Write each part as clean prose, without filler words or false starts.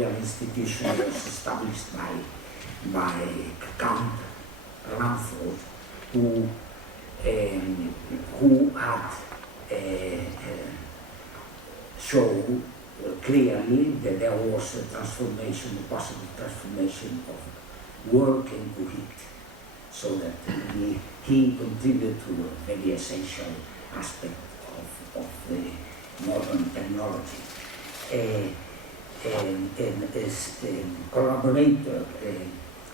Royal Institution was established by Count Ranford, who had shown clearly that there was a transformation, a possible transformation of work into heat, so that he contributed to a very essential aspect of the modern technology. And as a collaborator,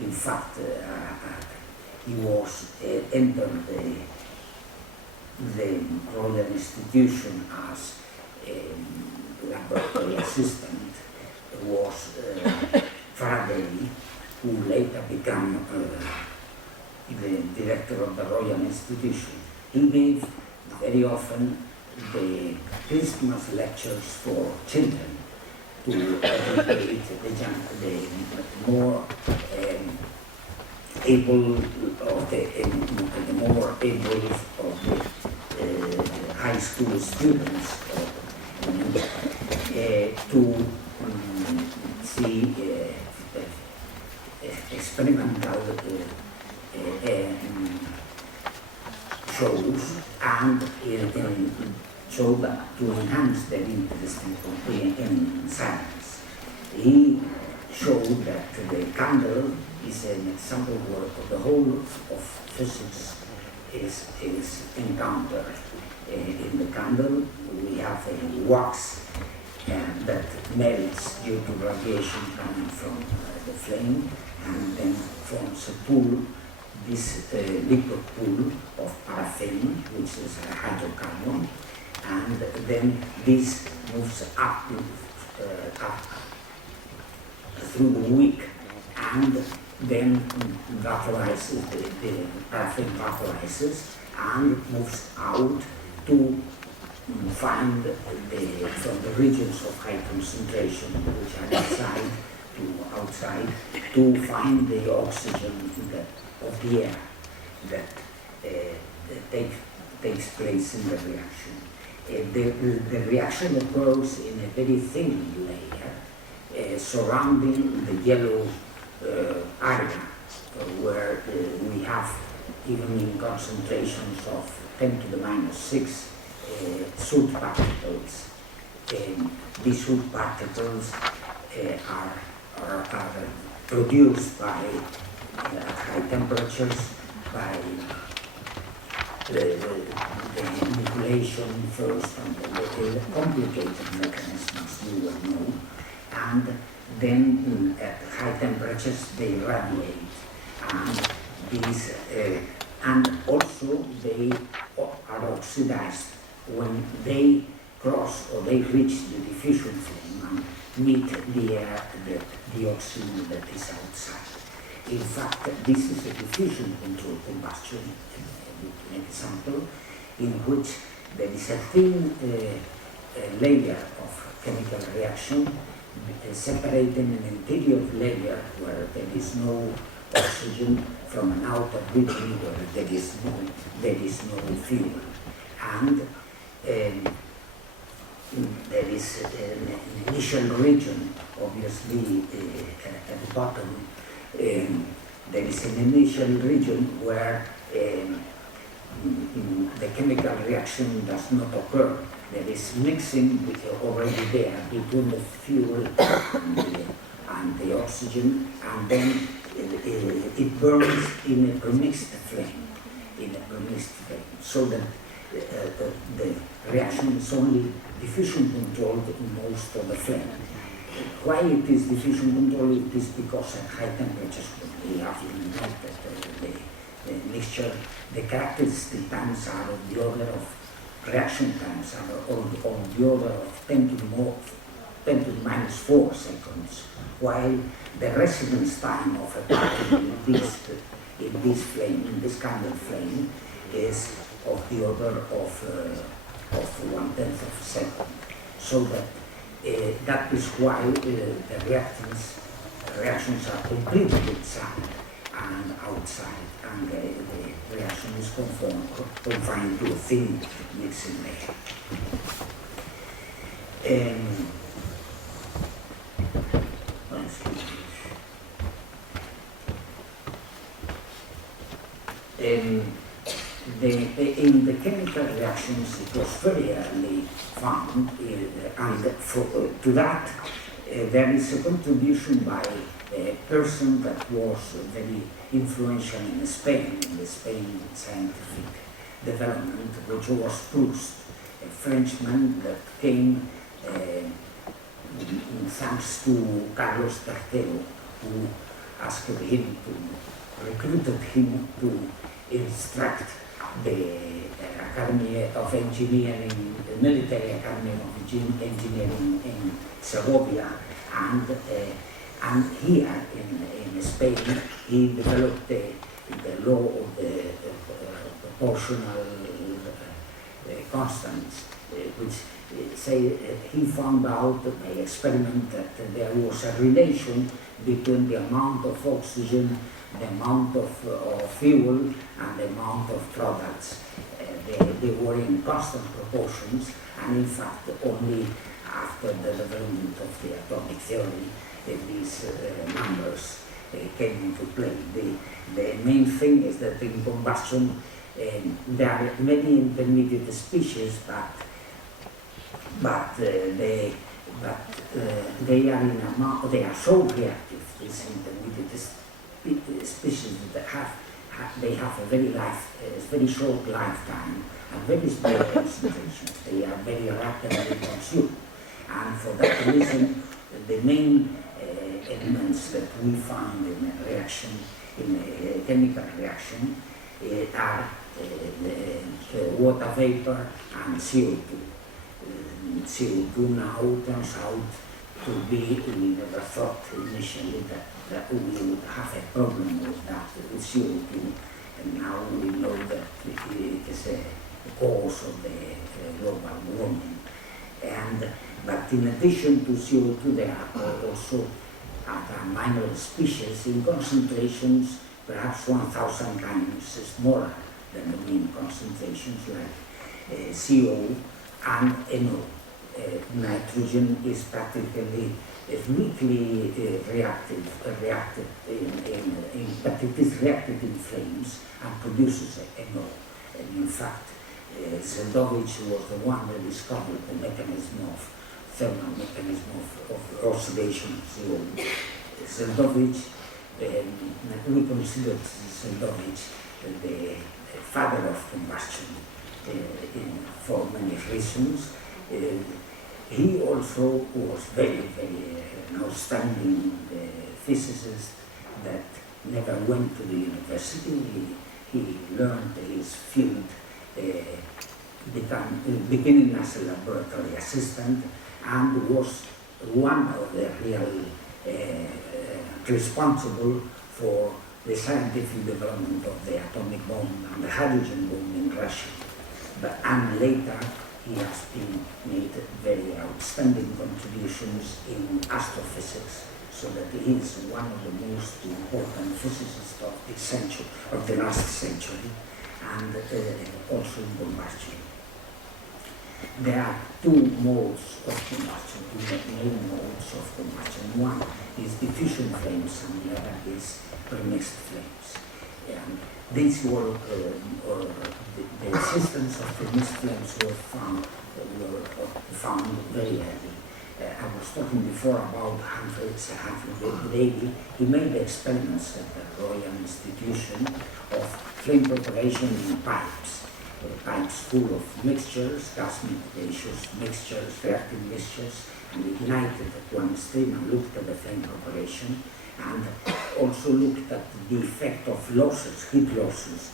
in fact, he was entered the Royal Institution as laboratory assistant, was Faraday, who later became the director of the Royal Institution. He gave very often the Christmas lectures for children to educate the more able of the more able of the high school students to see experimental shows and so that to enhance their interest in science. He showed that the candle is an example work of the whole of physics is encountered. In the candle we have a wax that melts due to radiation coming from the flame and then forms a pool, this liquid pool of paraffin, which is a hydrocarbon, and then this moves up through the wick and then vaporizes, the paraffin vaporizes and moves out to find from the regions of high concentration, which are inside to outside, to find the oxygen of the air that takes place in the reaction. The reaction occurs in a very thin layer surrounding the yellow area where we have, even in concentrations of 10 to the minus 6 soot particles. These soot particles are produced by high temperatures, by the manipulation first and the complicated mechanisms we will know, and then at high temperatures they radiate, and these and also they are oxidized when they cross or they reach the diffusion flame and meet the air, the oxygen that is outside. In fact, this is a diffusion control combustion example in which there is a thin layer of chemical reaction separating an interior layer where there is no oxygen from an outer region where there is no fuel. And there is an initial region, obviously at the bottom. There is an initial region where the chemical reaction does not occur. There is mixing already there between the fuel and the oxygen, and then it burns in a premixed flame, so that the reaction is only diffusion controlled in most of the flame. Why it is diffusion controlled? It is because at high temperatures we have the mixture, the characteristic times are of the order of reaction times are of the order of 10 to the minus 4 seconds, while the residence time of a particle in this flame, in this kind of flame, is of the order of 1/10 of a second. So that is why the reactions are completed inside and outside, and the reaction is confined to a thin mixing layer. in the chemical reactions, it was very early found, and to that there is a contribution by a person that was very influential in Spain, in the Spain scientific development, which was Proust, a Frenchman that came thanks to Carlos III, who asked him to, recruited him to instruct the Academy of Engineering, the Military Academy of Engineering in Segovia, and here in Spain he developed the law of the proportional constants, which say he found out by experiment that there was a relation between the amount of oxygen, the amount of fuel, and the amount of products. They were in constant proportions, and in fact only after the development of the atomic theory these numbers came into play. The main thing is that in combustion there are many intermediate species, but they are so reactive, these intermediate species, that they have a very short lifetime and very small concentrations. They are very rapidly consumed, and for that reason, the main elements that we find in a reaction, in a chemical reaction, are the water vapor and CO2. CO2 now turns out to be, we never thought initially that we would have a problem with that, with CO2, and now we know that it is a cause of the global warming. But in addition to CO2, there are also other minor species in concentrations perhaps 1,000 times smaller than the mean concentrations, like CO and NO. Nitrogen is practically weakly reactive, but it is reactive in flames and produces NO. And in fact, Zeldovich was the one that discovered the mechanism of thermal mechanism of oxidation of CO. Zeldovich, we consider Zeldovich the father of combustion for many reasons. He also was very outstanding physicist that never went to the university. He learned his field beginning as a laboratory assistant, and was one of the real responsible for the scientific development of the atomic bomb and the hydrogen bomb in Russia. And later he has made very outstanding contributions in astrophysics, so that he is one of the most important physicists of the century, of the last century, and also in combustion. There are two modes of combustion, two main modes of combustion. One is diffusion flames, and the other is premixed flames. And these were the existence of premixed flames were found very early. I was talking before about Humphrey Davy. He made experiments at the Royal Institution of flame preparation in pipes. Pipes full of mixtures, gas gaseous mixtures, reactive mixtures, and ignited at one stream and looked at the flame preparation, and also looked at the effect of losses, heat losses,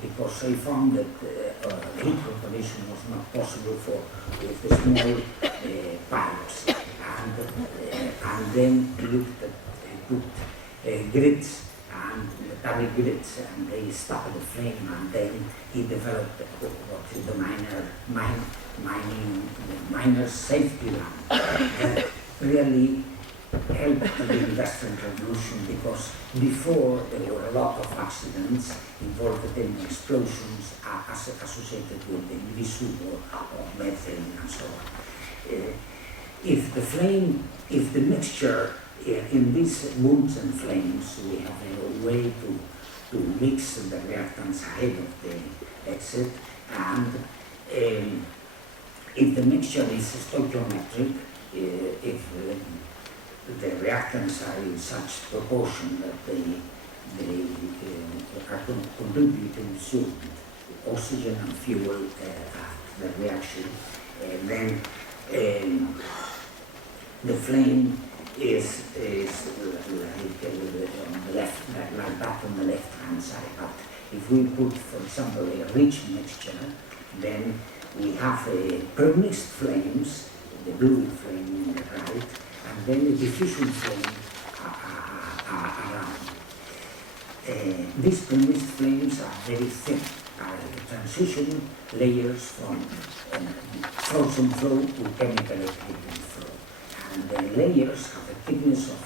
because they found that heat preparation was not possible with the small pipes, and then looked at put grids, and metallic grids, and they stopped the flame, and then he developed what is the minor safety lamp that really helped the Industrial Revolution, because before there were a lot of accidents involved in explosions associated with the diffusion of methane and so on. If the mixture in these Bunsen flames, we have a way to mix the reactants ahead of the exit, and if the mixture is stoichiometric, if the reactants are in such proportion that they are contributing to oxygen and fuel at the reaction, then the flame is like on the left, like that on the left-hand side. But if we put, for example, a rich mixture, then we have premixed flames, the blue flame on the right, and then the diffusion flame around. These premixed flames are very thin, are transition layers from frozen flow to chemical equilibrium flow. And the layers have a thickness of